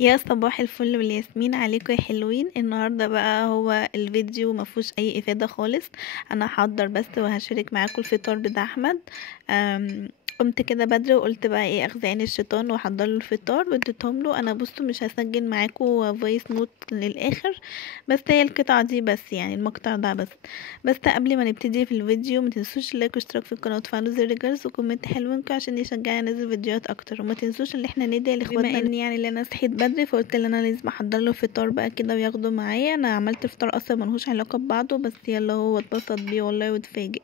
يا صباح الفل والياسمين عليكم يا حلوين. النهارده بقى هو الفيديو مفهوش اي افاده خالص. انا هحضر بس وهشارك معاكم الفطار بتاع احمد. أم، قمت كده بدري وقلت بقى ايه اخزعين الشيطان واحضر له الفطار واديتهم له. انا بصوا مش هسجل معاكم فويس نوت للاخر، بس هي القطعه دي بس، يعني المقطع ده بس. بس قبل ما نبتدي في الفيديو ما تنسوش اللايك واشتراك في القناه وتفعلوا زر الجرس وكومنت حلوينكم عشان يشجعني انزل فيديوهات اكتر. وما تنسوش ان احنا ندعي لاخواتنا، بما ان يعني اللي انا صحيت بدري فقلت ان انا لازم احضر له فطار بقى كده وياخده معايا. انا عملت فطار اصلا ملهوش علاقه ببعضه، بس يلا هو اتبسط بيه والله واتفاجئ.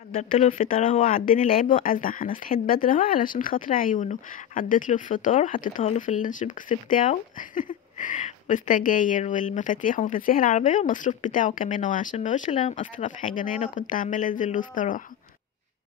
حضرت له الفطار اهو، عدني العيب وازح. انا صحيت بدري اهو علشان خاطر عيونه. حطيت له الفطار وحطيتها له في اللانش بوكس بتاعه والسجاير والمفاتيح ومفاتيح العربيه والمصروف بتاعه كمان اهو، عشان ما يقولش ان انا مقصره في حاجه. انا هنا كنت عماله ازله الصراحه.